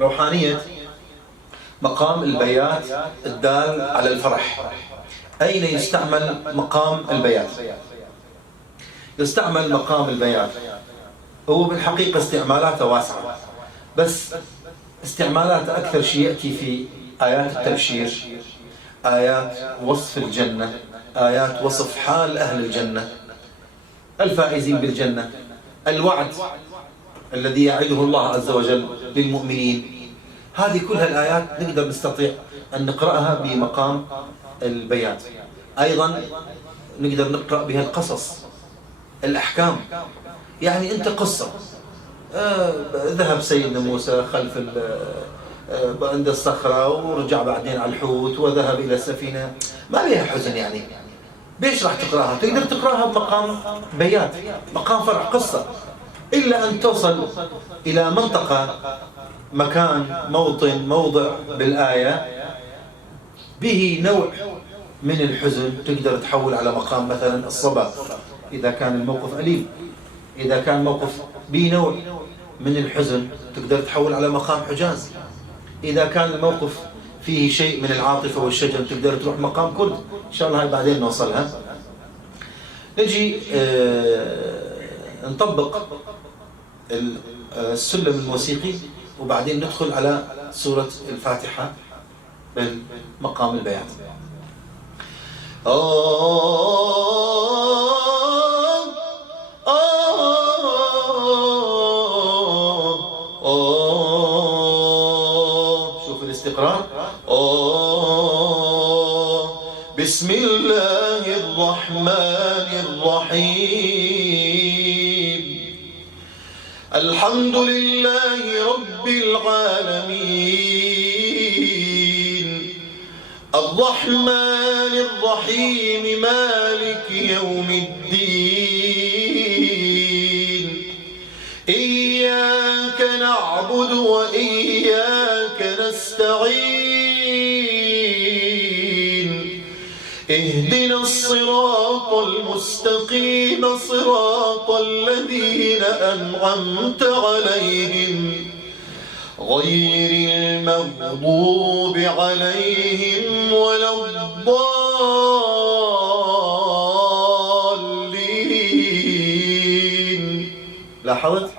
روحانية مقام البيات الدال على الفرح. أين يستعمل مقام البيات؟ يستعمل مقام البيات، هو بالحقيقة استعمالاته واسعة، بس استعمالاته أكثر شيء يأتي في آيات التبشير، آيات وصف الجنة، آيات وصف حال أهل الجنة الفائزين بالجنة، الوعد الذي يعده الله عز وجل للمؤمنين. هذه كلها الآيات نقدر نستطيع أن نقرأها بمقام البيات. أيضا نقدر نقرأ بها القصص، الأحكام. يعني أنت قصة، ذهب سيدنا موسى خلف عند الصخرة ورجع بعدين على الحوت وذهب إلى السفينة، ما بيها حزن. يعني بيش راح تقرأها؟ تقدر تقرأها بمقام بيات، مقام فرح، قصة، إلا أن توصل إلى منطقة، مكان، موطن، موضع بالآية به نوع من الحزن، تقدر تحول على مقام مثلا الصبا إذا كان الموقف أليم. إذا كان موقف به نوع من الحزن تقدر تحول على مقام حجاز. إذا كان الموقف فيه شيء من العاطفة والشجن تقدر تروح مقام كرد. إن شاء الله هاي بعدين نوصلها. نجي نطبق السلم الموسيقي وبعدين ندخل على سورة الفاتحة بالمقام البيات. شوف الاستقرار. بسم الله الرحمن الرحيم. الحمد لله رب العالمين، الرحمن الرحيم، مالك يوم الدين. إياك نعبد وإياك نستعين. اهدنا الصراط المستقيم، صراط الذين أنعمت عليهم غير المغضوب عليهم ولا الضالين. لاحظت؟